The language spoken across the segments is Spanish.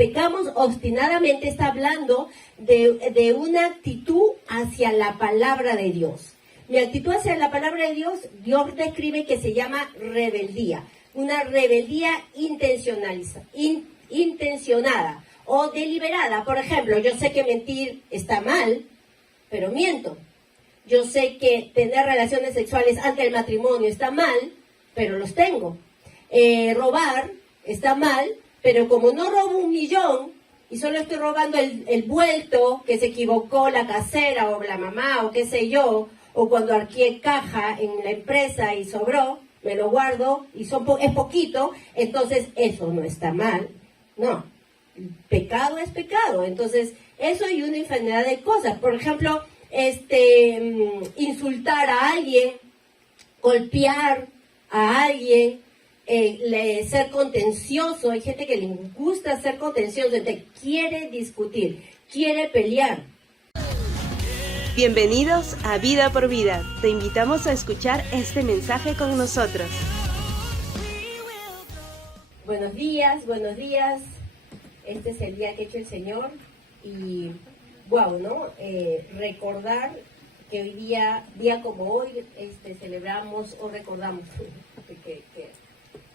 pecamos obstinadamente está hablando de una actitud hacia la palabra de Dios. Mi actitud hacia la palabra de Dios, Dios describe que se llama rebeldía. Una rebeldía intencionada o deliberada. Por ejemplo, yo sé que mentir está mal, pero miento. Yo sé que tener relaciones sexuales antes del matrimonio está mal, pero los tengo. Robar está mal, pero como no robo 1 millón y solo estoy robando el vuelto que se equivocó la casera o la mamá o qué sé yo, o cuando arqué caja en la empresa y sobró, me lo guardo y es poquito, entonces eso no está mal. No, pecado es pecado. Entonces eso y una infinidad de cosas. Por ejemplo, insultar a alguien, golpear a alguien, ser contencioso. Hay gente que le gusta ser contencioso, gente quiere discutir, quiere pelear. Bienvenidos a Vida por Vida. Te invitamos a escuchar este mensaje con nosotros. Buenos días, buenos días. Este es el día que ha hecho el Señor y wow, ¿no? Recordar que hoy día como hoy, celebramos o recordamos,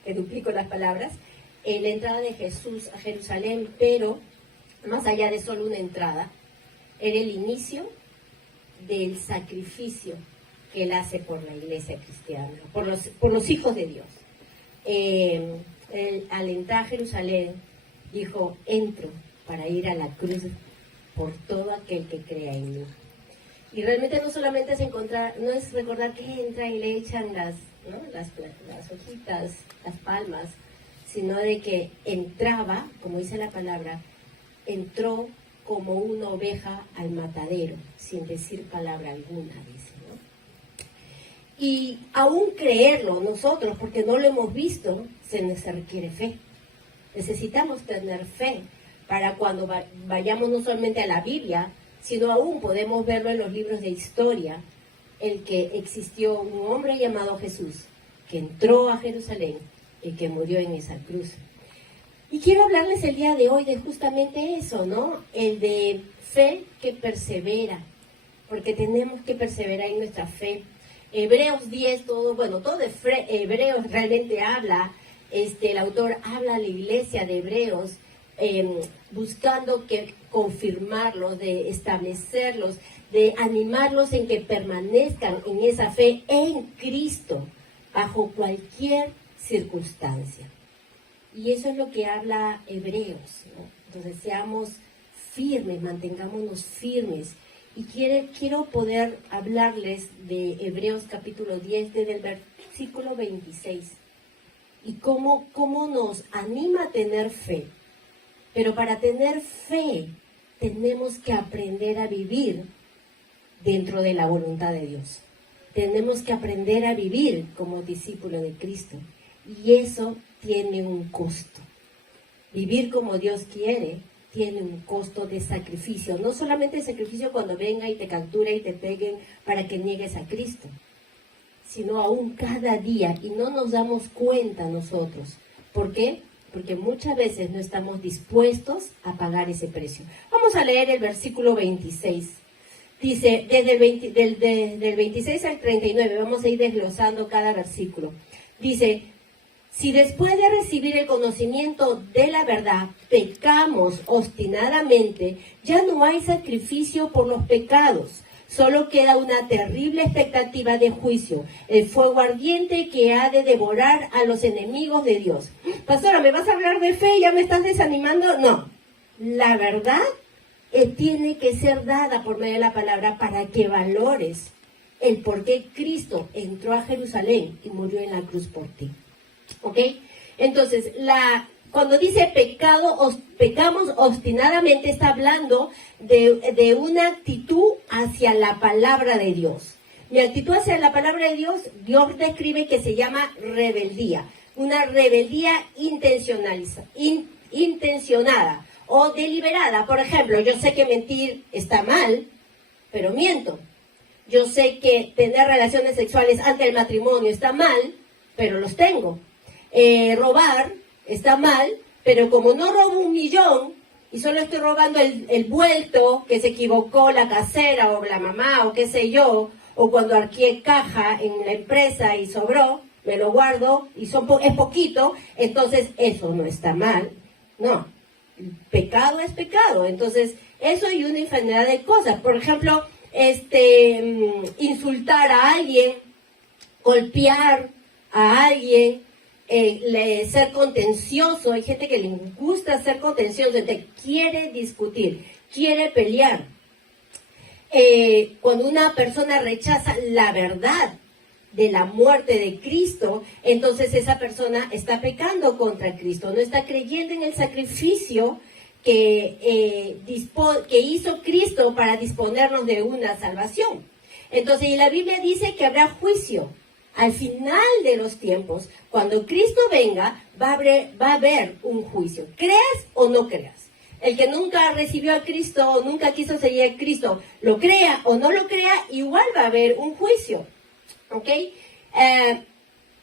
que duplico las palabras, la entrada de Jesús a Jerusalén, pero más allá de solo una entrada, era el inicio del sacrificio que Él hace por la iglesia cristiana, por los hijos de Dios. Él, al entrar a Jerusalén, dijo, entro para ir a la cruz por todo aquel que crea en mí. Y realmente no solamente no es recordar que entra y le echan las hojitas, las palmas, sino de que entraba, como dice la palabra, entró como una oveja al matadero, sin decir palabra alguna, dice, ¿no? Y aún creerlo nosotros, porque no lo hemos visto, se requiere fe. Necesitamos tener fe para cuando vayamos no solamente a la Biblia, sino aún podemos verlo en los libros de historia, el que existió un hombre llamado Jesús, que entró a Jerusalén y que murió en esa cruz. Y quiero hablarles el día de hoy de justamente eso, ¿no? El de fe que persevera, porque tenemos que perseverar en nuestra fe. Hebreos 10, todo de Hebreos realmente habla, el autor habla a la iglesia de Hebreos, buscando confirmarlos, de establecerlos, de animarlos en que permanezcan en esa fe en Cristo, bajo cualquier circunstancia. Y eso es lo que habla Hebreos, ¿no? Entonces seamos firmes, mantengámonos firmes. Y quiero poder hablarles de Hebreos capítulo 10, desde el versículo 26. Y cómo nos anima a tener fe. Pero para tener fe tenemos que aprender a vivir dentro de la voluntad de Dios. Tenemos que aprender a vivir como discípulo de Cristo. Y eso tiene un costo. Vivir como Dios quiere tiene un costo de sacrificio. No solamente sacrificio cuando venga y te captura y te peguen para que niegues a Cristo, sino aún cada día. Y no nos damos cuenta nosotros. ¿Por qué? Porque muchas veces no estamos dispuestos a pagar ese precio. Vamos a leer el versículo 26. Dice, del 26 al 39, vamos a ir desglosando cada versículo. Dice, si después de recibir el conocimiento de la verdad, pecamos obstinadamente, ya no hay sacrificio por los pecados. Solo queda una terrible expectativa de juicio, el fuego ardiente que ha de devorar a los enemigos de Dios. Pastora, ¿me vas a hablar de fe? ¿Ya me estás desanimando? No. La verdad tiene que ser dada por medio de la palabra para que valores el por qué Cristo entró a Jerusalén y murió en la cruz por ti. ¿Ok? Entonces, cuando dice pecamos obstinadamente, está hablando de una actitud hacia la palabra de Dios. Mi actitud hacia la palabra de Dios, Dios describe que se llama rebeldía. Una rebeldía intencionada o deliberada. Por ejemplo, yo sé que mentir está mal, pero miento. Yo sé que tener relaciones sexuales antes del matrimonio está mal, pero los tengo. Robar está mal, pero como no robo 1 millón y solo estoy robando el vuelto que se equivocó la casera o la mamá o qué sé yo, o cuando arqué caja en la empresa y sobró, me lo guardo y es poquito, entonces eso no está mal. No, pecado es pecado. Entonces, eso y una infinidad de cosas. Por ejemplo, insultar a alguien, golpear a alguien, ser contencioso. Hay gente que le gusta ser contencioso, quiere discutir, quiere pelear. Cuando una persona rechaza la verdad de la muerte de Cristo, entonces esa persona está pecando contra Cristo, no está creyendo en el sacrificio que hizo Cristo para disponernos de una salvación. Entonces, y la Biblia dice que habrá juicio al final de los tiempos. Cuando Cristo venga, va a haber un juicio, creas o no creas. El que nunca recibió a Cristo o nunca quiso seguir a Cristo, lo crea o no lo crea, igual va a haber un juicio. ¿Ok?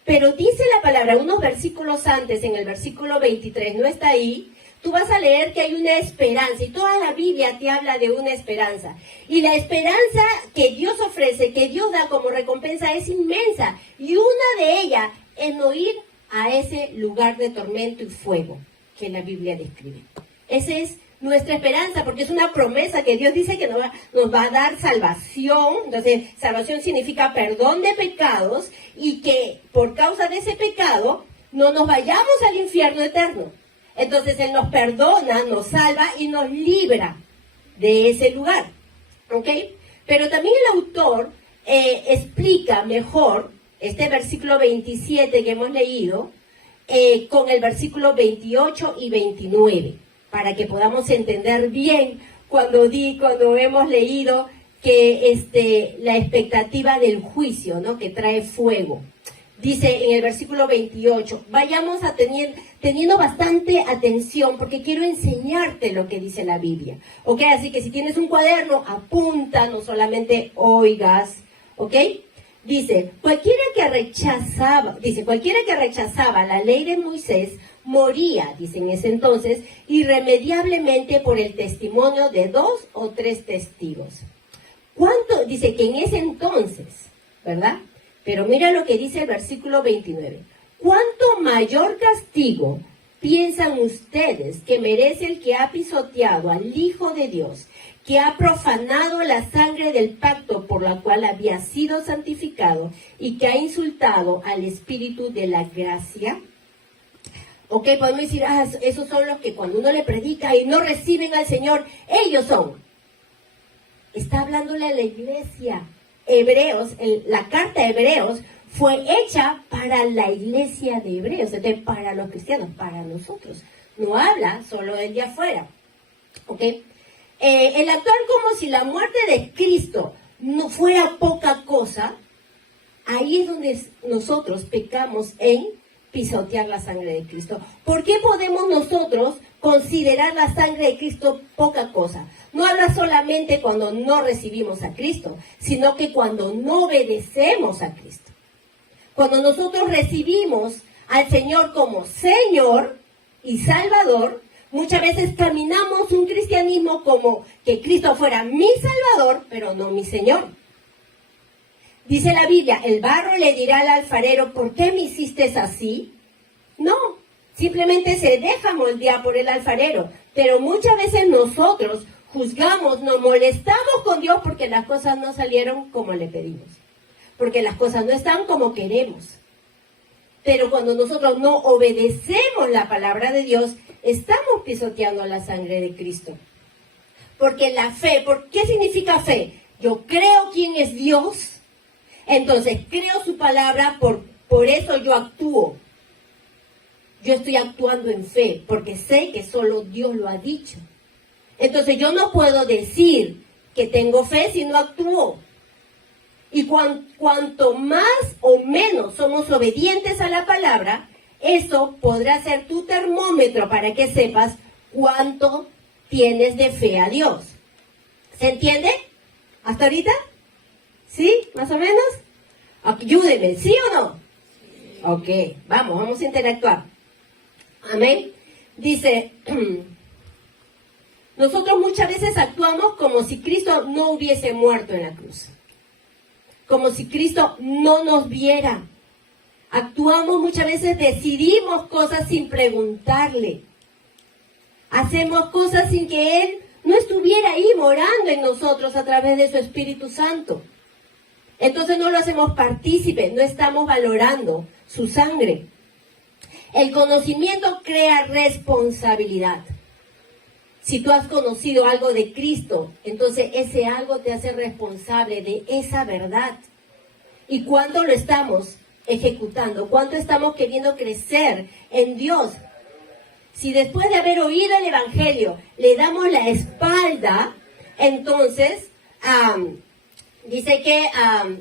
Pero dice la palabra, unos versículos antes, en el versículo 23, no está ahí, tú vas a leer que hay una esperanza, y toda la Biblia te habla de una esperanza. Y la esperanza que Dios ofrece, que Dios da como recompensa, es inmensa. Y una de ellas es no ir a ese lugar de tormento y fuego que la Biblia describe. Esa es nuestra esperanza, porque es una promesa que Dios dice que nos va a dar salvación. Entonces, salvación significa perdón de pecados, y que por causa de ese pecado no nos vayamos al infierno eterno. Entonces, Él nos perdona, nos salva y nos libra de ese lugar. ¿Ok? Pero también el autor explica mejor este versículo 27 que hemos leído con el versículo 28 y 29. Para que podamos entender bien cuando hemos leído que la expectativa del juicio, ¿no?, que trae fuego. Dice en el versículo 28, vayamos teniendo bastante atención, porque quiero enseñarte lo que dice la Biblia. ¿Ok? Así que si tienes un cuaderno, apunta, no solamente oigas. ¿Ok? Dice, cualquiera que rechazaba la ley de Moisés, moría, dice en ese entonces, irremediablemente por el testimonio de 2 o 3 testigos. ¿Cuánto? Dice que en ese entonces, ¿verdad? Pero mira lo que dice el versículo 29. ¿Cuánto mayor castigo piensan ustedes que merece el que ha pisoteado al Hijo de Dios, que ha profanado la sangre del pacto por la cual había sido santificado y que ha insultado al Espíritu de la gracia? Ok, podemos decir, esos son los que cuando uno le predica y no reciben al Señor, ellos son. Está hablándole a la iglesia. Hebreos, la carta de Hebreos fue hecha para la iglesia de Hebreos, para los cristianos, para nosotros. No habla solo del de afuera. Ok, el actuar como si la muerte de Cristo no fuera poca cosa, ahí es donde nosotros pecamos en pisotear la sangre de Cristo. ¿Por qué podemos nosotros considerar la sangre de Cristo poca cosa? No habla solamente cuando no recibimos a Cristo, sino que cuando no obedecemos a Cristo. Cuando nosotros recibimos al Señor como Señor y Salvador, muchas veces caminamos un cristianismo como que Cristo fuera mi Salvador, pero no mi Señor. Dice la Biblia, el barro le dirá al alfarero, ¿por qué me hiciste así? No, simplemente se deja moldear por el alfarero. Pero muchas veces nosotros juzgamos, nos molestamos con Dios porque las cosas no salieron como le pedimos. Porque las cosas no están como queremos. Pero cuando nosotros no obedecemos la palabra de Dios, estamos pisoteando la sangre de Cristo. Porque la fe, ¿qué significa fe? Yo creo quién es Dios. Entonces, creo su palabra, por eso yo actúo. Yo estoy actuando en fe, porque sé que solo Dios lo ha dicho. Entonces, yo no puedo decir que tengo fe si no actúo. Y cuanto más o menos somos obedientes a la palabra, eso podrá ser tu termómetro para que sepas cuánto tienes de fe a Dios. ¿Se entiende? ¿Hasta ahorita? ¿Sí? ¿Más o menos? Ayúdenme, ¿sí o no? Ok, vamos a interactuar. Amén. Dice, nosotros muchas veces actuamos como si Cristo no hubiese muerto en la cruz. Como si Cristo no nos viera. Actuamos muchas veces, decidimos cosas sin preguntarle. Hacemos cosas sin que Él no estuviera ahí morando en nosotros a través de su Espíritu Santo. Entonces no lo hacemos partícipe, no estamos valorando su sangre. El conocimiento crea responsabilidad. Si tú has conocido algo de Cristo, entonces ese algo te hace responsable de esa verdad. ¿Y cuánto lo estamos ejecutando? ¿Cuánto estamos queriendo crecer en Dios? Si después de haber oído el Evangelio le damos la espalda, entonces dice que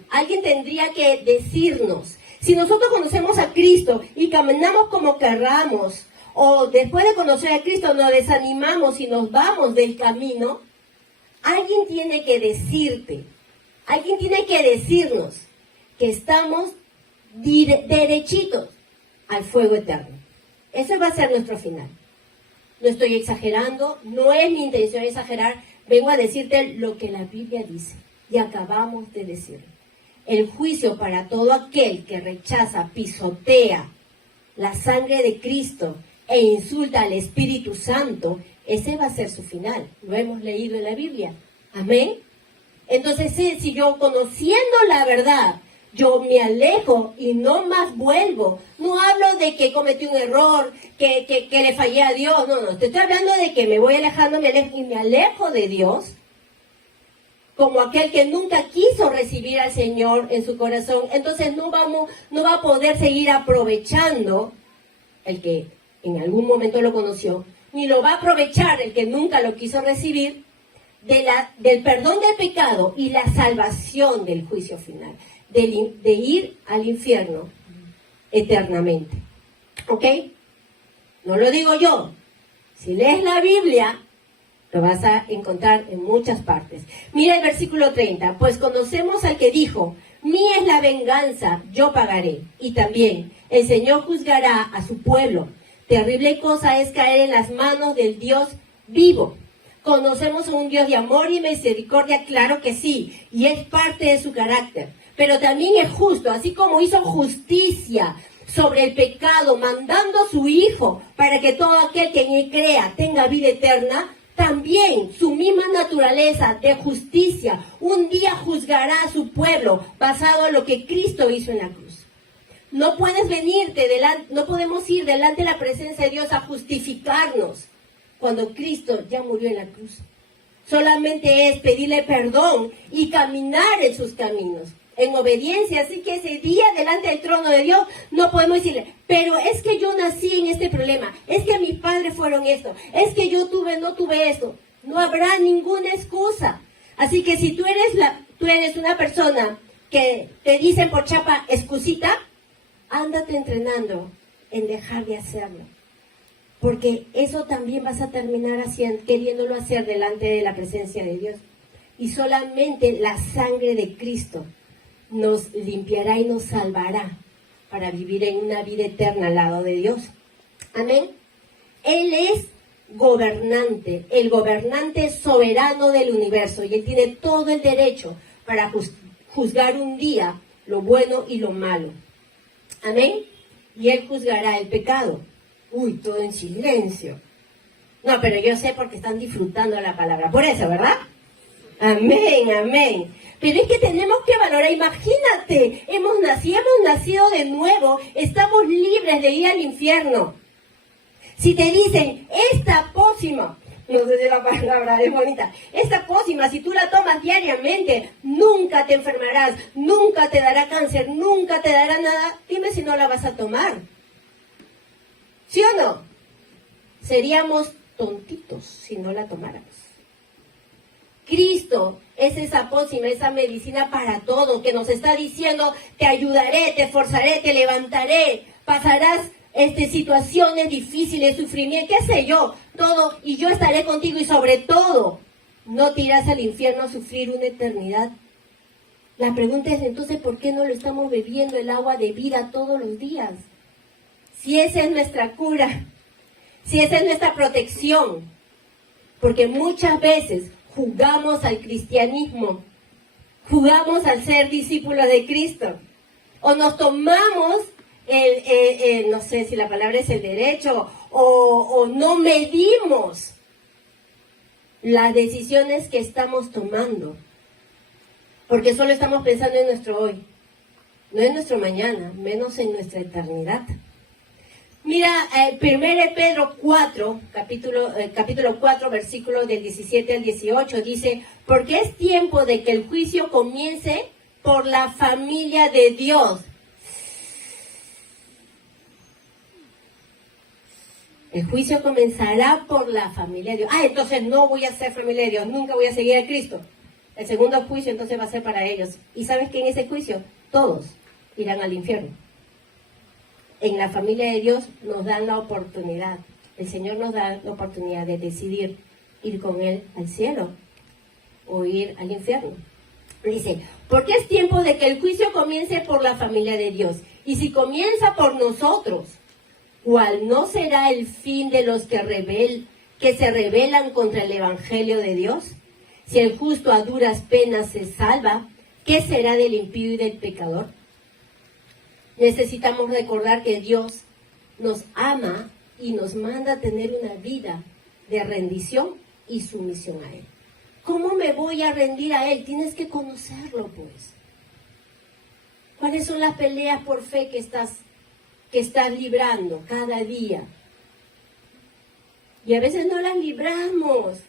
alguien tendría que decirnos. Si nosotros conocemos a Cristo y caminamos como querramos, o después de conocer a Cristo nos desanimamos y nos vamos del camino, alguien tiene que decirte, alguien tiene que decirnos que estamos derechitos al fuego eterno. Ese va a ser nuestro final. No estoy exagerando, no es mi intención exagerar, vengo a decirte lo que la Biblia dice y acabamos de decirlo. El juicio para todo aquel que rechaza, pisotea la sangre de Cristo e insulta al Espíritu Santo, ese va a ser su final. Lo hemos leído en la Biblia. Amén. Entonces, si yo conociendo la verdad, yo me alejo y no más vuelvo. No hablo de que cometí un error, que le fallé a Dios. No, te estoy hablando de que me voy alejando y me alejo de Dios. Como aquel que nunca quiso recibir al Señor en su corazón. Entonces no va a poder seguir aprovechando el que en algún momento lo conoció, ni lo va a aprovechar el que nunca lo quiso recibir del perdón del pecado y la salvación del juicio final, de ir al infierno eternamente. ¿Ok? No lo digo yo. Si lees la Biblia, lo vas a encontrar en muchas partes. Mira el versículo 30. Pues conocemos al que dijo, mía es la venganza, yo pagaré. Y también el Señor juzgará a su pueblo. Terrible cosa es caer en las manos del Dios vivo. ¿Conocemos a un Dios de amor y misericordia? Claro que sí, y es parte de su carácter. Pero también es justo, así como hizo justicia sobre el pecado, mandando a su Hijo para que todo aquel que en él crea tenga vida eterna, también su misma naturaleza de justicia un día juzgará a su pueblo basado en lo que Cristo hizo en la cruz. No podemos ir delante de la presencia de Dios a justificarnos cuando Cristo ya murió en la cruz. Solamente es pedirle perdón y caminar en sus caminos, en obediencia. Así que ese día delante del trono de Dios no podemos decirle, pero es que yo nací en este problema, es que mis padres fueron esto, es que yo no tuve esto. No habrá ninguna excusa. Así que si tú eres una persona que te dicen por chapa excusita, ándate entrenando en dejar de hacerlo. Porque eso también vas a terminar queriéndolo hacer delante de la presencia de Dios. Y solamente la sangre de Cristo nos limpiará y nos salvará para vivir en una vida eterna al lado de Dios. Amén. Él es gobernante, el gobernante soberano del universo. Y Él tiene todo el derecho para juzgar un día lo bueno y lo malo. Amén. Y Él juzgará el pecado. Uy, todo en silencio. No, pero yo sé porque están disfrutando la palabra. Por eso, ¿verdad? Amén, amén. Pero es que tenemos que valorar. Imagínate, hemos nacido de nuevo. Estamos libres de ir al infierno. Si te dicen, esta pócima, no sé si la palabra es bonita, esta pócima, si tú la tomas diariamente, nunca te enfermarás, nunca te dará cáncer, nunca te dará nada. Dime si no la vas a tomar. ¿Sí o no? Seríamos tontitos si no la tomáramos. Cristo es esa pócima, esa medicina para todo, que nos está diciendo, te ayudaré, te forzaré, te levantaré, pasarás situaciones difíciles, sufrimiento, qué sé yo, todo, y yo estaré contigo, y sobre todo, no te irás al infierno a sufrir una eternidad. La pregunta es entonces, ¿por qué no lo estamos bebiendo el agua de vida todos los días? Si esa es nuestra cura, si esa es nuestra protección, porque muchas veces jugamos al cristianismo, jugamos al ser discípulos de Cristo, o nos tomamos no sé si la palabra es el derecho, o no medimos las decisiones que estamos tomando, porque solo estamos pensando en nuestro hoy, no en nuestro mañana, menos en nuestra eternidad. Mira, 1 Pedro 4, capítulo 4, versículos del 17 al 18, dice, porque es tiempo de que el juicio comience por la familia de Dios. El juicio comenzará por la familia de Dios. Entonces no voy a ser familia de Dios, nunca voy a seguir a Cristo. El segundo juicio entonces va a ser para ellos. Y sabes que en ese juicio todos irán al infierno. En la familia de Dios nos dan la oportunidad. El Señor nos da la oportunidad de decidir ir con Él al cielo o ir al infierno. Dice, porque es tiempo de que el juicio comience por la familia de Dios. Y si comienza por nosotros, ¿cuál no será el fin de los que se rebelan contra el Evangelio de Dios? Si el justo a duras penas se salva, ¿qué será del impío y del pecador? Necesitamos recordar que Dios nos ama y nos manda a tener una vida de rendición y sumisión a Él. ¿Cómo me voy a rendir a Él? Tienes que conocerlo, pues. ¿Cuáles son las peleas por fe que estás librando cada día? Y a veces no las libramos.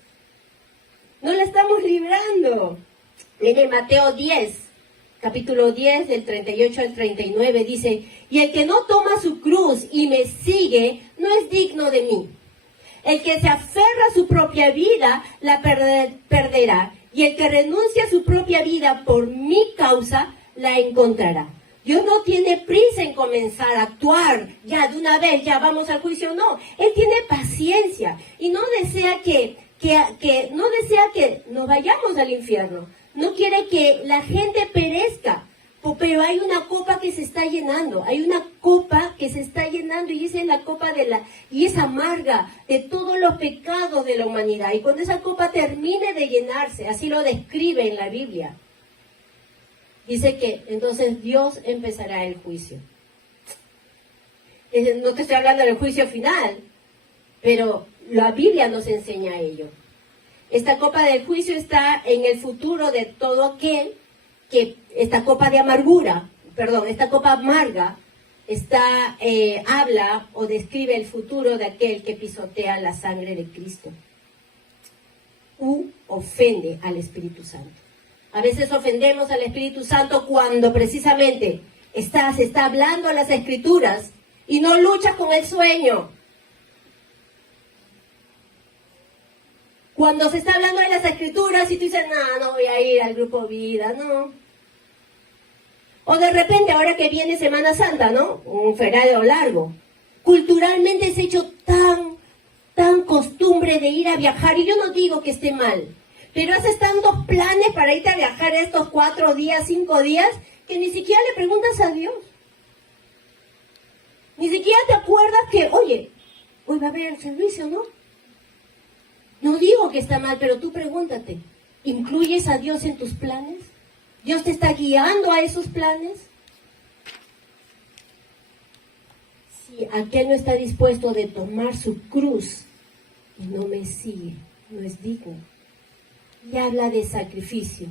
No la estamos librando. Mire, Mateo 10, capítulo 10, del 38 al 39, dice, y el que no toma su cruz y me sigue, no es digno de mí. El que se aferra a su propia vida, la perderá. Y el que renuncia a su propia vida por mi causa, la encontrará. Dios no tiene prisa en comenzar a actuar ya de una vez, ya vamos al juicio, no. Él tiene paciencia y no desea que nos vayamos al infierno. No quiere que la gente perezca, pero hay una copa que se está llenando, y esa es la copa y es amarga de todos los pecados de la humanidad. Y cuando esa copa termine de llenarse, así lo describe en la Biblia, dice que entonces Dios empezará el juicio. No te estoy hablando del juicio final, pero la Biblia nos enseña ello. Esta copa del juicio está en el futuro de todo aquel que esta copa amarga habla o describe el futuro de aquel que pisotea la sangre de Cristo u ofende al Espíritu Santo. A veces ofendemos al Espíritu Santo cuando precisamente se está hablando las Escrituras y no luchas con el sueño. Cuando se está hablando de las Escrituras y tú dices, no voy a ir al grupo vida, no. O de repente, ahora que viene Semana Santa, ¿no? Un feriado largo. Culturalmente se ha hecho tan costumbre de ir a viajar, y yo no digo que esté mal, pero haces tantos planes para irte a viajar estos 4 días, 5 días, que ni siquiera le preguntas a Dios. Ni siquiera te acuerdas que, oye, hoy va a haber el servicio, ¿no? No digo que está mal, pero tú pregúntate, ¿incluyes a Dios en tus planes? ¿Dios te está guiando a esos planes? Si aquel no está dispuesto de tomar su cruz y no me sigue, no es digno. Y habla de sacrificio.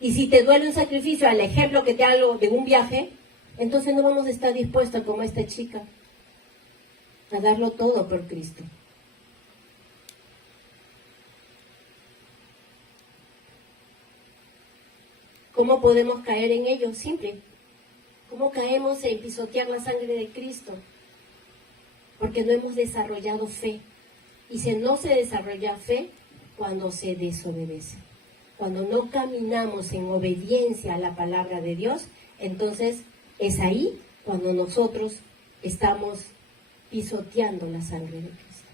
Y si te duele un sacrificio, al ejemplo que te hago de un viaje, entonces no vamos a estar dispuestos como esta chica a darlo todo por Cristo. ¿Cómo podemos caer en ello? Simple. ¿Cómo caemos en pisotear la sangre de Cristo? Porque no hemos desarrollado fe. Y no se desarrolla fe cuando se desobedece. Cuando no caminamos en obediencia a la palabra de Dios, entonces es ahí cuando nosotros estamos pisoteando la sangre de Cristo.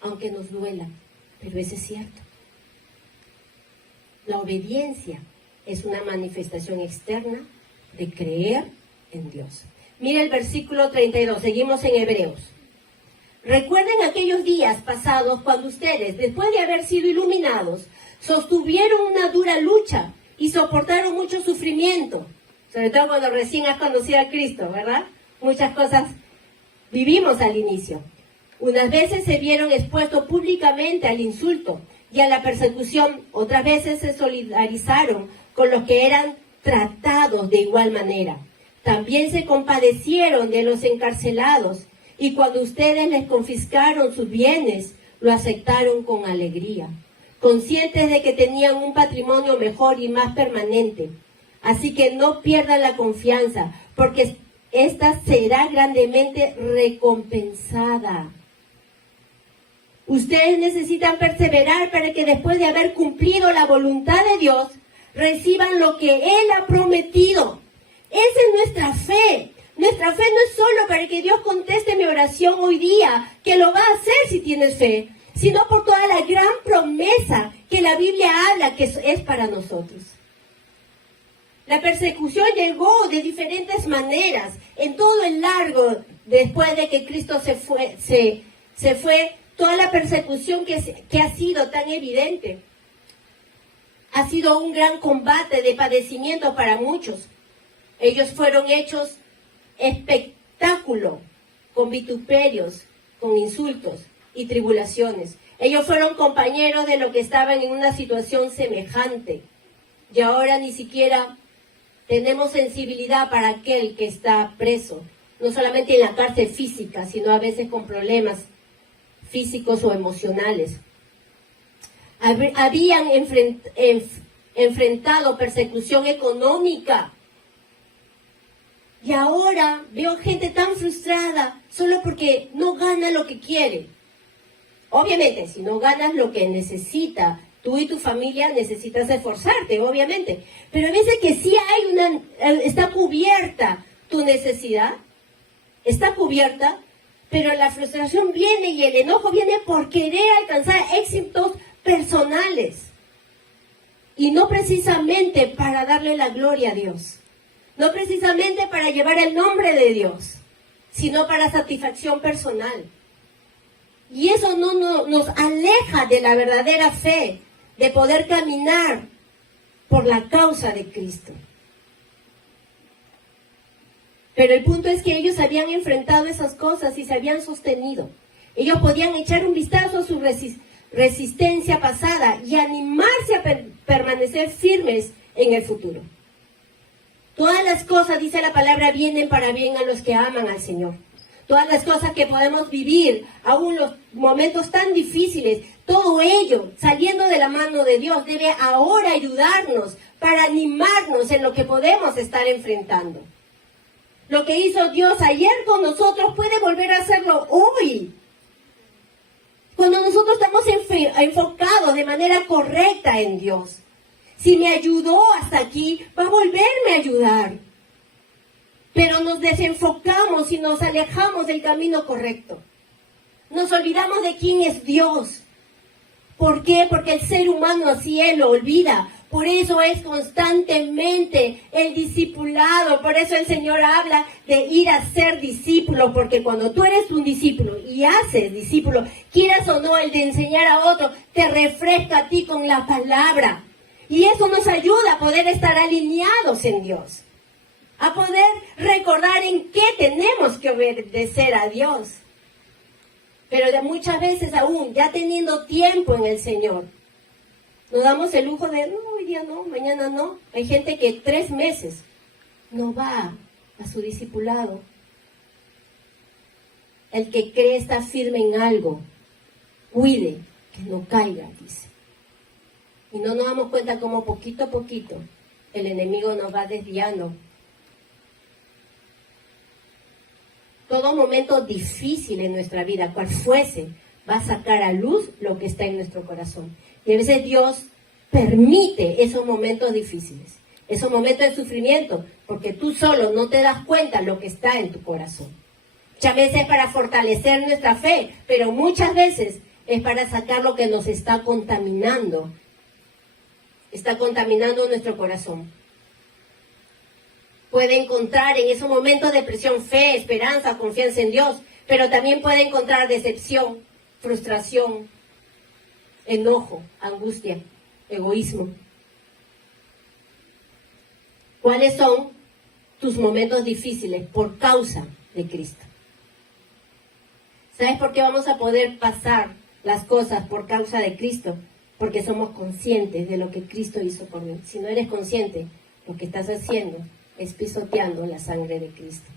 Aunque nos duela, pero eso es cierto. La obediencia es una manifestación externa de creer en Dios. Mira el versículo 32, seguimos en Hebreos. Recuerden aquellos días pasados cuando ustedes, después de haber sido iluminados, sostuvieron una dura lucha y soportaron mucho sufrimiento. Sobre todo cuando recién has conocido a Cristo, ¿verdad? Muchas cosas vivimos al inicio. Unas veces se vieron expuestos públicamente al insulto y a la persecución. Otras veces se solidarizaron con los que eran tratados de igual manera. También se compadecieron de los encarcelados y cuando ustedes les confiscaron sus bienes, lo aceptaron con alegría, conscientes de que tenían un patrimonio mejor y más permanente. Así que no pierdan la confianza, porque esta será grandemente recompensada. Ustedes necesitan perseverar para que después de haber cumplido la voluntad de Dios, reciban lo que Él ha prometido. Esa es nuestra fe. Nuestra fe no es solo para que Dios conteste mi oración hoy día, que lo va a hacer si tienes fe, sino por toda la gran promesa que la Biblia habla que es para nosotros. La persecución llegó de diferentes maneras, en todo el largo, después de que Cristo se fue, toda la persecución que ha sido tan evidente. Ha sido un gran combate de padecimiento para muchos. Ellos fueron hechos espectáculo, con vituperios, con insultos y tribulaciones. Ellos fueron compañeros de los que estaban en una situación semejante. Y ahora ni siquiera tenemos sensibilidad para aquel que está preso, no solamente en la cárcel física, sino a veces con problemas físicos o emocionales. Habían enfrentado persecución económica. Y ahora veo gente tan frustrada solo porque no gana lo que quiere. Obviamente, si no ganas lo que necesita, tú y tu familia necesitas esforzarte, obviamente. Pero a veces que sí está cubierta tu necesidad, está cubierta, pero la frustración viene y el enojo viene por querer alcanzar éxitos personales. Y no precisamente para darle la gloria a Dios. No precisamente para llevar el nombre de Dios, sino para satisfacción personal. Y eso no nos aleja de la verdadera fe, de poder caminar por la causa de Cristo. Pero el punto es que ellos habían enfrentado esas cosas y se habían sostenido. Ellos podían echar un vistazo a su resistencia pasada y animarse a permanecer firmes en el futuro. Todas las cosas, dice la palabra, vienen para bien a los que aman al Señor. Todas las cosas que podemos vivir, aún los momentos tan difíciles, todo ello, saliendo de la mano de Dios, debe ahora ayudarnos para animarnos en lo que podemos estar enfrentando. Lo que hizo Dios ayer con nosotros puede volver a hacerlo hoy. Cuando nosotros estamos enfocados de manera correcta en Dios. Si me ayudó hasta aquí, va a volverme a ayudar. Pero nos desenfocamos y nos alejamos del camino correcto. Nos olvidamos de quién es Dios. ¿Por qué? Porque el ser humano así él lo olvida. Por eso es constantemente el discipulado. Por eso el Señor habla de ir a ser discípulo. Porque cuando tú eres un discípulo y haces discípulo, quieras o no, el de enseñar a otro, te refresca a ti con la palabra. Y eso nos ayuda a poder estar alineados en Dios. A poder recordar en qué tenemos que obedecer a Dios. Pero de muchas veces aún, ya teniendo tiempo en el Señor, nos damos el lujo de, no, hoy día no, mañana no. Hay gente que 3 meses no va a su discipulado. El que cree está firme en algo, cuide que no caiga, dice. Y no nos damos cuenta cómo poquito a poquito el enemigo nos va desviando. Todo momento difícil en nuestra vida, cual fuese, va a sacar a luz lo que está en nuestro corazón. Y a veces Dios permite esos momentos difíciles, esos momentos de sufrimiento, porque tú solo no te das cuenta lo que está en tu corazón. Muchas veces es para fortalecer nuestra fe, pero muchas veces es para sacar lo que nos está contaminando nuestro corazón. Puede encontrar en esos momentos de presión fe, esperanza, confianza en Dios, pero también puede encontrar decepción, frustración, enojo, angustia, egoísmo. ¿Cuáles son tus momentos difíciles por causa de Cristo? ¿Sabes por qué vamos a poder pasar las cosas por causa de Cristo? Porque somos conscientes de lo que Cristo hizo por mí. Si no eres consciente, lo que estás haciendo es pisoteando la sangre de Cristo.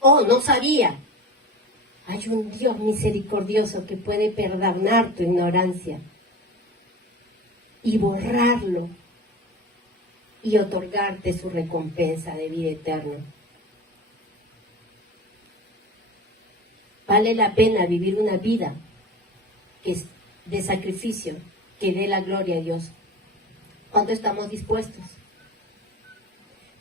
Oh, no sabía. Hay un Dios misericordioso que puede perdonar tu ignorancia y borrarlo y otorgarte su recompensa de vida eterna. Vale la pena vivir una vida que es de sacrificio, que dé la gloria a Dios. ¿Cuánto estamos dispuestos?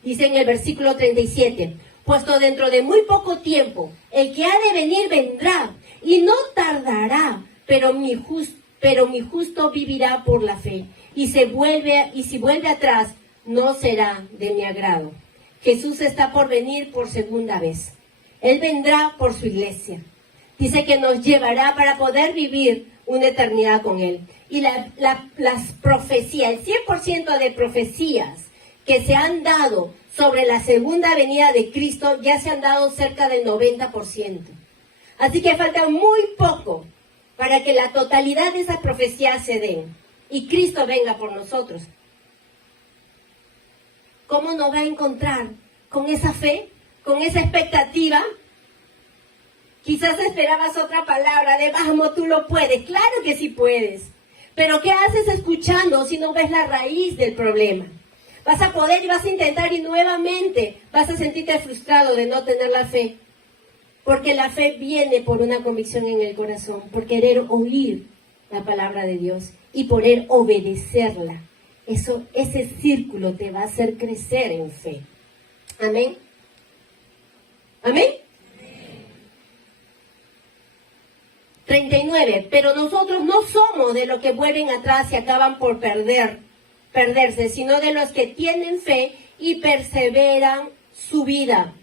Dice en el versículo 37, puesto dentro de muy poco tiempo, el que ha de venir vendrá, y no tardará, pero mi justo vivirá por la fe, y si vuelve atrás, no será de mi agrado. Jesús está por venir por segunda vez. Él vendrá por su iglesia. Dice que nos llevará para poder vivir una eternidad con Él. Y las profecías, el 100% de profecías que se han dado sobre la segunda venida de Cristo, ya se han dado cerca del 90%. Así que falta muy poco para que la totalidad de esas profecías se den y Cristo venga por nosotros. ¿Cómo nos va a encontrar? ¿Con esa fe? ¿Con esa expectativa? Quizás esperabas otra palabra de vamos, tú lo puedes. Claro que sí puedes. Pero ¿qué haces escuchando si no ves la raíz del problema? Vas a poder y vas a intentar y nuevamente vas a sentirte frustrado de no tener la fe. Porque la fe viene por una convicción en el corazón, por querer oír la palabra de Dios y poder obedecerla. Ese círculo te va a hacer crecer en fe. Amén. Amén. 39. Pero nosotros no somos de los que vuelven atrás y acaban por perderse, sino de los que tienen fe y preservan su vida.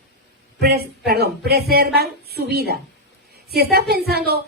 Si estás pensando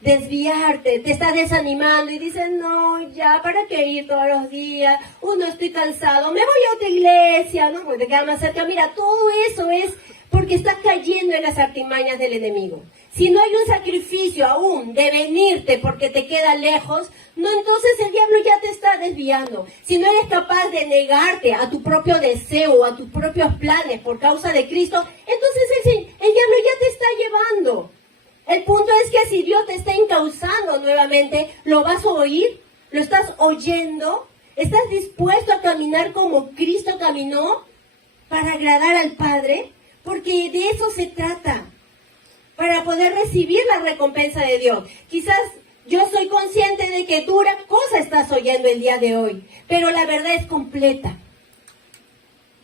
desviarte, te estás desanimando y dices, no, ya, ¿para qué ir todos los días? No estoy cansado, me voy a otra iglesia, ¿no? Porque te queda más cerca. Mira, todo eso es porque estás cayendo en las artimañas del enemigo. Si no hay un sacrificio aún de venirte porque te queda lejos, no, entonces el diablo ya te está desviando. Si no eres capaz de negarte a tu propio deseo o a tus propios planes por causa de Cristo, entonces el diablo ya te está llevando. El punto es que si Dios te está encauzando nuevamente, ¿lo vas a oír? ¿Lo estás oyendo? ¿Estás dispuesto a caminar como Cristo caminó para agradar al Padre? Porque de eso se trata, para poder recibir la recompensa de Dios. Quizás yo soy consciente de que dura cosa estás oyendo el día de hoy, pero la verdad es completa.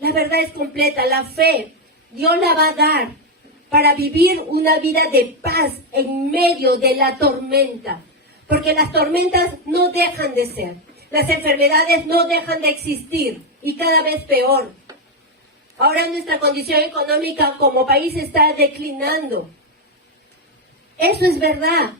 La verdad es completa, la fe, Dios la va a dar para vivir una vida de paz en medio de la tormenta. Porque las tormentas no dejan de ser, las enfermedades no dejan de existir y cada vez peor. Ahora nuestra condición económica como país está declinando. Eso es verdad.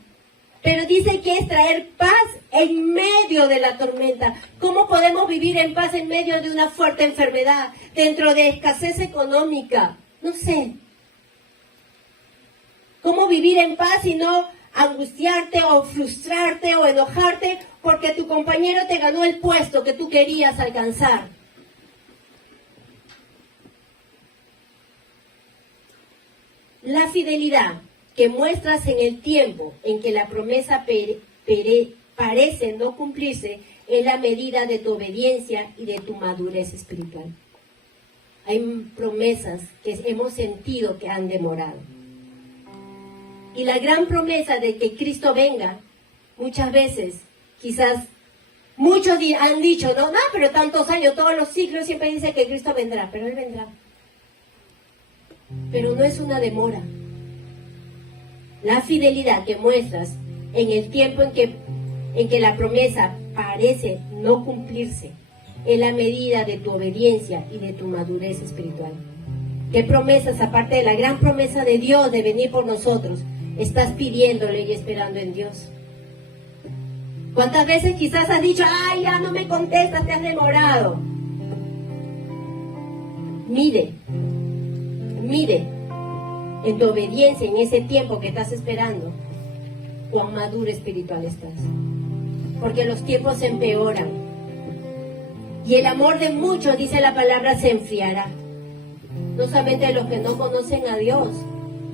Pero dice que es traer paz en medio de la tormenta. ¿Cómo podemos vivir en paz en medio de una fuerte enfermedad? Dentro de escasez económica. No sé. ¿Cómo vivir en paz y no angustiarte o frustrarte o enojarte porque tu compañero te ganó el puesto que tú querías alcanzar? La fidelidad que muestras en el tiempo en que la promesa parece no cumplirse es la medida de tu obediencia y de tu madurez espiritual. Hay promesas que hemos sentido que han demorado. Y la gran promesa de que Cristo venga, muchas veces, quizás, muchos han dicho, no, pero tantos años, todos los siglos siempre dice que Cristo vendrá, pero Él vendrá. Pero no es una demora. La fidelidad que muestras en el tiempo en que la promesa parece no cumplirse es la medida de tu obediencia y de tu madurez espiritual. ¿Qué promesas, aparte de la gran promesa de Dios de venir por nosotros, estás pidiéndole y esperando en Dios? ¿Cuántas veces quizás has dicho, ay, ya no me contestas, te has demorado? Mire en tu obediencia, en ese tiempo que estás esperando, cuán maduro espiritual estás. Porque los tiempos se empeoran. Y el amor de muchos, dice la palabra, se enfriará. No solamente de los que no conocen a Dios,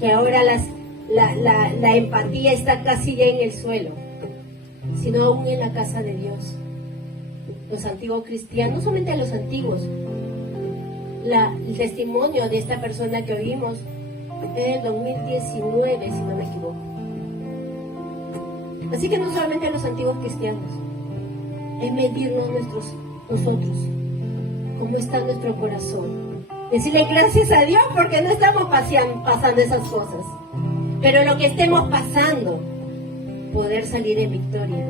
que ahora la empatía está casi ya en el suelo, sino aún en la casa de Dios. Los antiguos cristianos, no solamente los antiguos, el testimonio de esta persona que oímos en el 2019, si no me equivoco. Así que no solamente los antiguos cristianos, es medirnos nosotros, cómo está nuestro corazón. Decirle gracias a Dios porque no estamos pasando esas cosas, pero lo que estemos pasando, poder salir en victoria,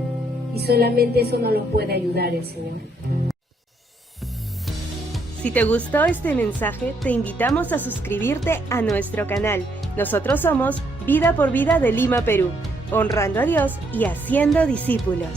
y solamente eso nos lo puede ayudar el Señor. Si te gustó este mensaje, te invitamos a suscribirte a nuestro canal. Nosotros somos Vida por Vida de Lima, Perú, honrando a Dios y haciendo discípulos.